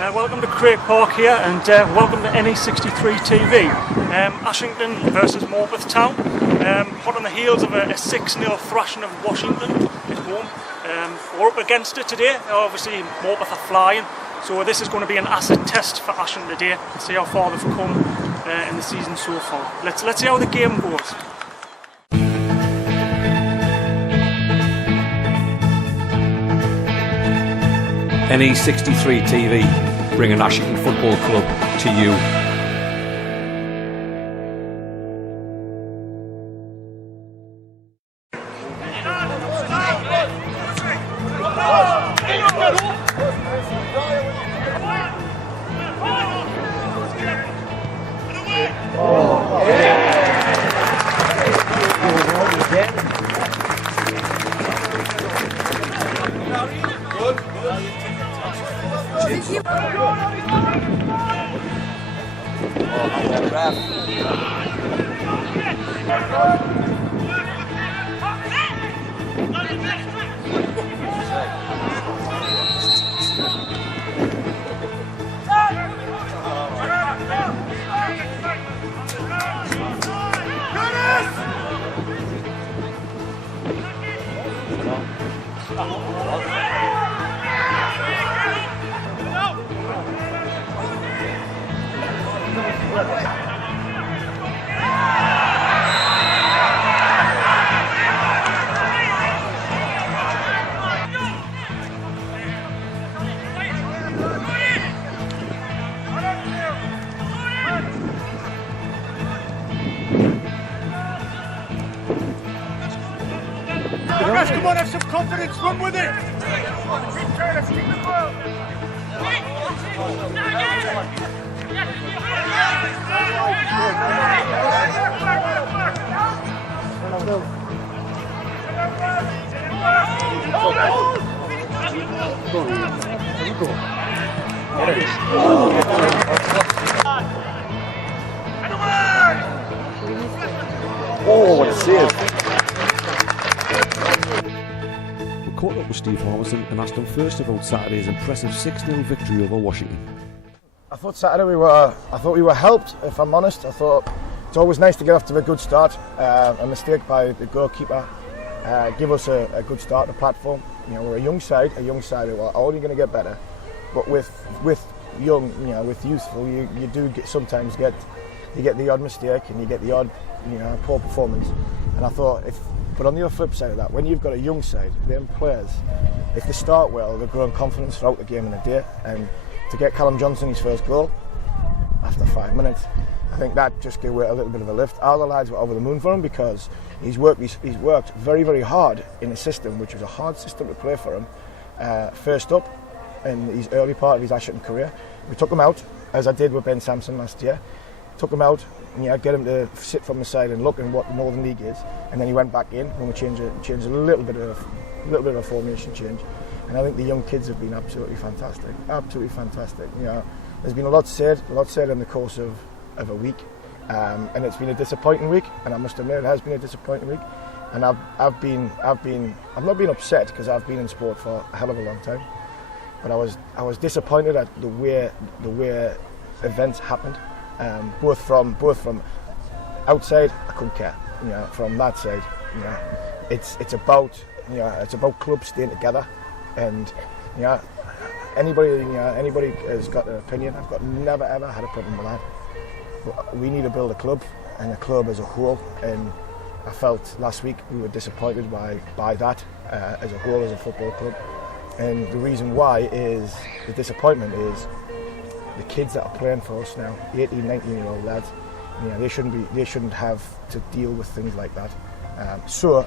Welcome to Craig Park here, and welcome to NE63 TV. Ashington versus Morpeth Town. Hot on the heels of a 6-0 thrashing of Washington at home. We're up against it today. Obviously Morpeth are flying, so this is going to be an acid test for Ashington today and see how far they've come in the season so far. Let's see how the game goes. NE63 TV, bringing Ashington Football Club to you. Come on, have some confidence, run with it! Keep trying to stick the ball! Oh, what a save! Caught up with Steve Harmison and asked him first about Saturday's impressive 6-0 victory over Washington. I thought Saturday we were helped, if I'm honest. I thought it's always nice to get off to a good start. A mistake by the goalkeeper give us a good start on the platform. You know, we're a young side who are only going to get better. But with young, you know, with youthful, you do sometimes get the odd mistake and you get the odd, you know, poor performance. And I thought But on the other flip side of that, when you've got a young side, them players, if they start well, they've grown confidence throughout the game and the day. And to get Callum Johnson his first goal after 5 minutes, I think that just gave a little bit of a lift. All the lads were over the moon for him because he's worked very, very hard in a system which was a hard system to play for him. First up in his early part of his Ashington career, we took him out, as I did with Ben Sampson last year. Took him out, get him to sit from the side and look at what the Northern League is, and then he went back in when we changed a little bit of a formation change. And I think the young kids have been absolutely fantastic. You know, there's been a lot said in the course of a week, and it's been a disappointing week. And I must admit, it has been a disappointing week. And I've not been upset because I've been in sport for a hell of a long time, but I was disappointed at the way events happened. Both from outside, I couldn't care. You know, from that side, you know, it's about clubs staying together, and you know, anybody has got an opinion. I've never ever had a problem with that. But we need to build a club and a club as a whole. And I felt last week we were disappointed by that as a whole, as a football club. And the reason why is the disappointment is the kids that are playing for us now, 18, 19-year-old lads, you know, they shouldn't have to deal with things like that. So,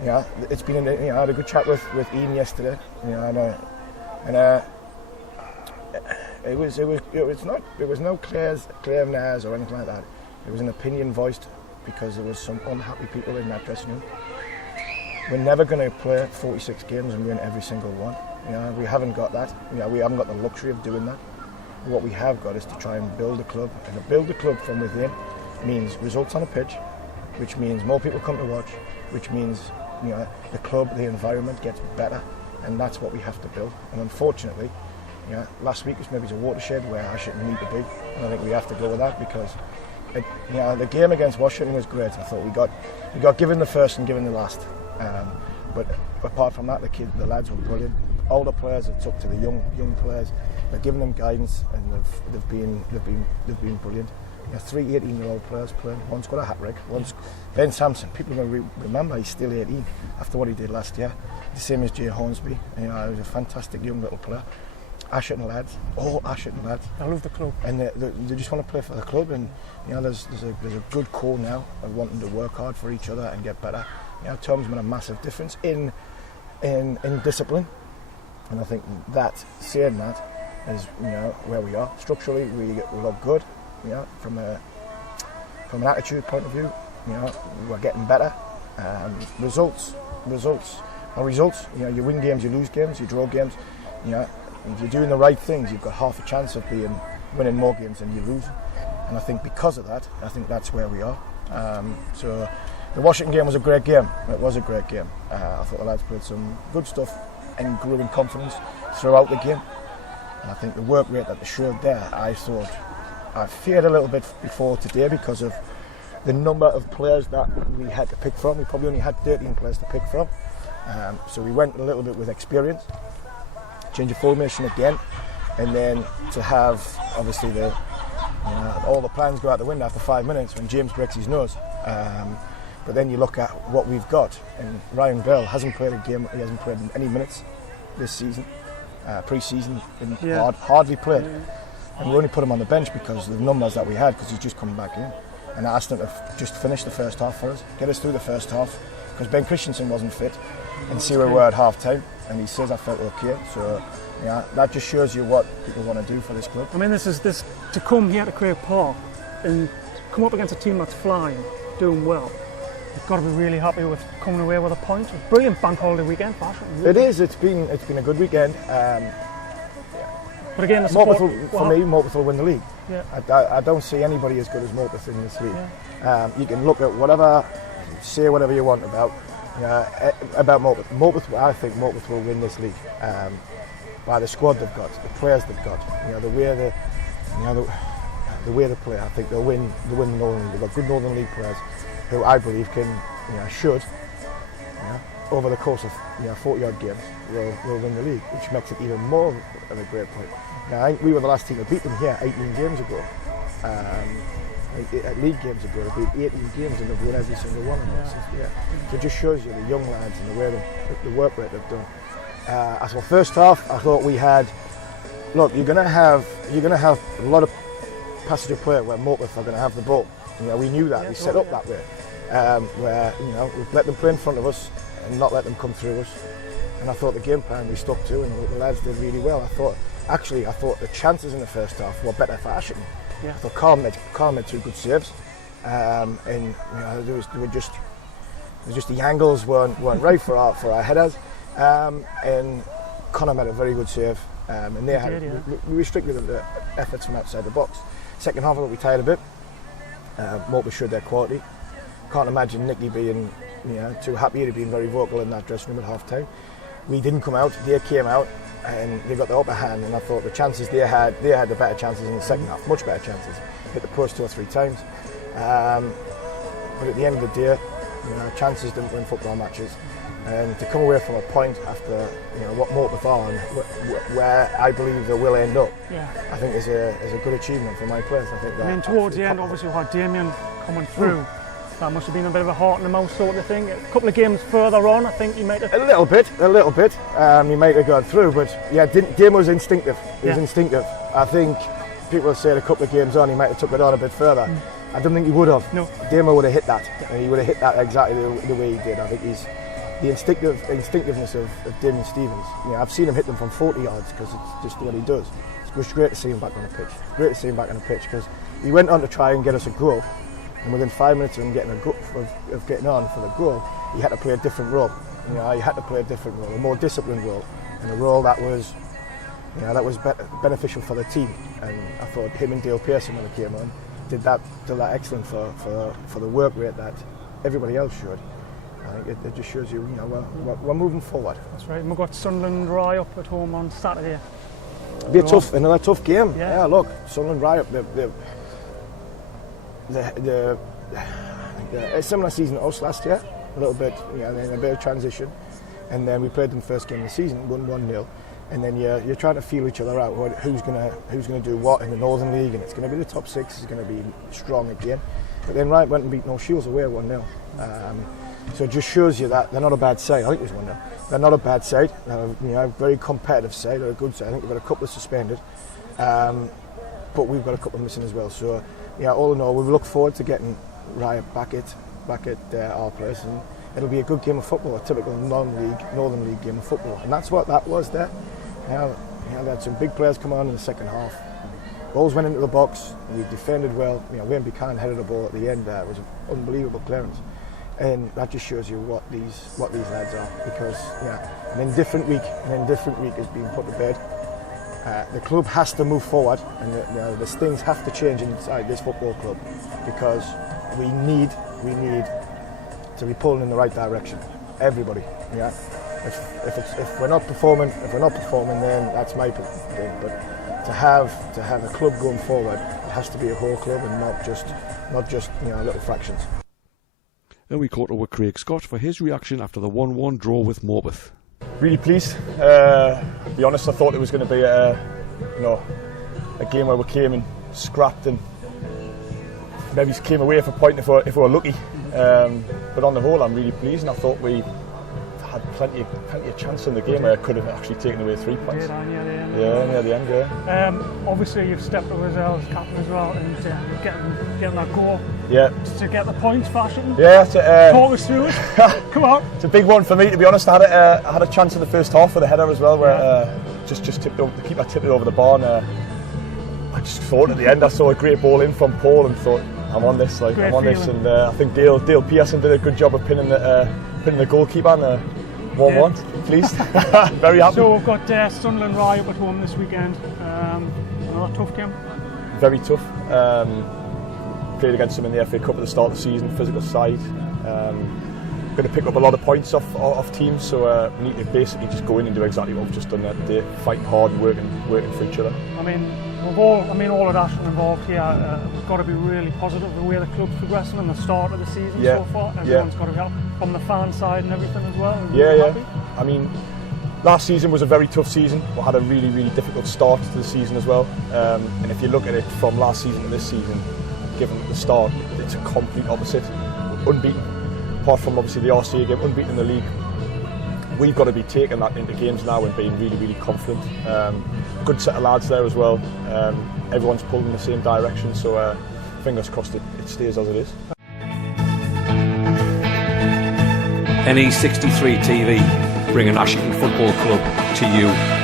you know, it's been, you know, I had a good chat with Ian yesterday, you know, and it was no clear nares or anything like that. It was an opinion voiced because there was some unhappy people in that dressing room. We're never going to play 46 games and win every single one. You know, we haven't got that. You know, we haven't got the luxury of doing that. What we have got is to try and build a club, and to build a club from within means results on a pitch, which means more people come to watch, which means, you know, the club, the environment gets better, and that's what we have to build. And unfortunately, You know, last week was maybe a watershed where Ashington need to be, and I think we have to go with that because the game against Washington was great. I thought we got given the first and given the last, but apart from that, the lads were brilliant. Older players have took to the young players. They're giving them guidance, and they've been brilliant. You know, 3 18-year-old players playing. One's got a hat trick. One's Ben Sampson. People are going to remember he's still 18 after what he did last year. The same as Jay Hornsby. You know, he was a fantastic young little player. Ashington lads, all Ashington lads. I love the club. And they just want to play for the club. And you know, there's a good core now of wanting to work hard for each other and get better. You know, Tom's made a massive difference in discipline. And I think saying that is, you know, where we are. Structurally, we look good. You know, from an attitude point of view, you know, we're getting better. Results. You know, you win games, you lose games, you draw games. You know, if you're doing the right things, you've got half a chance of winning more games than you lose. And I think because of that, I think that's where we are. So the Washington game was a great game. It was a great game. I thought the lads played some good stuff and grew in confidence throughout the game. And I think the work rate that they showed there, I feared a little bit before today because of the number of players that we had to pick from. We probably only had 13 players to pick from. So we went a little bit with experience. Change of formation again, and then to have obviously all the plans go out the window after 5 minutes when James breaks his nose. But then you look at what we've got, and Ryan Bell hasn't played a game. He hasn't played any minutes this season, pre-season, hardly played. And we only put him on the bench because of the numbers that we had, because he's just coming back in. And I asked him to just finish the first half for us, get us through the first half, because Ben Christensen wasn't fit, and see where we were at half time. And he says I felt okay. So yeah, that just shows you what people want to do for this club. I mean, this to come here to Craig Park and come up against a team that's flying, doing well. You've got to be really happy with coming away with a point. It's a brilliant bank holiday weekend for Ashington. Really. It is. It's been a good weekend. But again, Morpeth will win the league. Yeah. I don't see anybody as good as Morpeth in this league. Yeah. You can look at say whatever you want about Morpeth. I think Morpeth will win this league by the squad they've got, the players they've got. You know, the way they play. I think they'll win the Northern League. They've got good Northern League players who I believe should over the course of 40-odd games will win the league, which makes it even more of a great point. Now, I think we were the last team to beat them here 18 games ago. League games ago, they beat 18 games and they've won every single one of them since the year. So it just shows you the young lads and the way the work rate they've done. As for first half, I thought we had. Look, you're gonna have a lot of passage of play where Morpeth are going to have the ball. You know, we knew that. We set up that way, where we let them play in front of us and not let them come through us. And I thought the game plan we stuck to, and the lads did really well. I thought the chances in the first half were better for Ashington. Yeah. I thought Carl made 2 good saves, and there were just the angles weren't right for our headers, and Connor made a very good save, and we restricted the efforts from outside the box. Second half, I thought we tired a bit. Morpeth showed their quality. Can't imagine Nicky being too happy. He'd been very vocal in that dressing room at half time. We didn't come out. They came out, and they got the upper hand. And I thought the chances they had the better chances in the second half, much better chances. Hit the post 2 or 3 times. But at the end of the day, chances didn't win football matches. And to come away from a point after what Morpeth are and where I believe they will end up, I think is a good achievement for my players. I think towards the end, obviously, we had Damien coming through. That must have been a bit of a heart in the mouth sort of thing. A couple of games further on, I think he might have... A little bit. He might have gone through, but Damien was instinctive. He was instinctive. I think people said a couple of games on, he might have took it on a bit further. I don't think he would have. No. Damien would have hit that, and he would have hit that exactly the way he did. I think he's... The instinctiveness of Damien Stevens. I've seen him hit them from 40 yards because it's just what he does. It's great to see him back on the pitch. Because he went on to try and get us a goal, and within 5 minutes of him getting getting on for the goal, he had to play a different role. He had to play a different role, a more disciplined role, and a role that was, beneficial for the team. And I thought him and Dale Pearson when they came on did that excellent for the work rate that everybody else showed. I think it just shows you, we're moving forward. That's right. And we've got Sunderland Rye up at home on Saturday. It'll be another tough game. Yeah. Look, Sunderland Riot, the a similar season to us last year, a little bit, then a bit of transition, and then we played them first game of the season, won 1-0, and then you're trying to feel each other out. Who's gonna do what in the Northern League, and it's going to be the top six is going to be strong again. But then Riot went and beat North Shields away 1-0. So it just shows you that they're not a bad side. I think it was 1-0. They're not a bad side. They're a very competitive side. They're a good side. I think we've got a couple of suspended, but we've got a couple missing as well. So all in all, we look forward to getting Riot back at our place, and it'll be a good game of football, a typical Northern League game of football, and that's what that was there. They had some big players come on in the second half. Balls went into the box. We defended well. Wayne Buchanan headed the ball at the end. It was an unbelievable clearance, and that just shows you what these lads are. Because an indifferent week is being put to bed. The club has to move forward, and there's things have to change inside this football club, because we need to be pulling in the right direction. Everybody, If we're not performing, then that's my thing. But to have a club going forward, it has to be a whole club and not just little fractions. And we caught up with Craig Scott for his reaction after the 1-1 draw with Morpeth. Really pleased. To be honest, I thought it was going to be a game where we came and scrapped and maybe came away for a point if we were lucky. But on the whole, I'm really pleased, and I thought we had plenty of chance in the game where I could have actually taken away 3 points. Near the end. Near the end. Obviously, you've stepped up as well as captain as well, and getting that goal. Yeah. To get the points for Ashington. Yeah. Talk us through it. Come on. It's a big one for me, to be honest. I had a chance in the first half with a header as well, where just tipped over. The keeper tipped it over the bar. And, I just thought at the end I saw a great ball in from Paul and thought, I'm on this. And I think Dale Pearson did a good job of pinning the goalkeeper, and 1-1. Pleased. Very happy. So we've got Sunderland Riot at home this weekend. Another tough game. Very tough. Played against them in the FA Cup at the start of the season. Physical side. Going to pick up a lot of points off teams, so we need to basically just go in and do exactly what we've just done that day, fighting hard and working for each other. All at Ashton involved here, we've got to be really positive the way the club's progressing and the start of the season so far. Everyone's got to be helped from the fan side and everything as well. Happy. Last season was a very tough season. We had a really, really difficult start to the season as well. And if you look at it from last season to this season, given the start, it's a complete opposite. Unbeaten. Apart from obviously the RCA game, unbeaten in the league. We've got to be taking that into games now and being really, really confident. Good set of lads there as well. Everyone's pulling in the same direction, so fingers crossed it stays as it is. NE63 TV, bringing Ashington Football Club to you.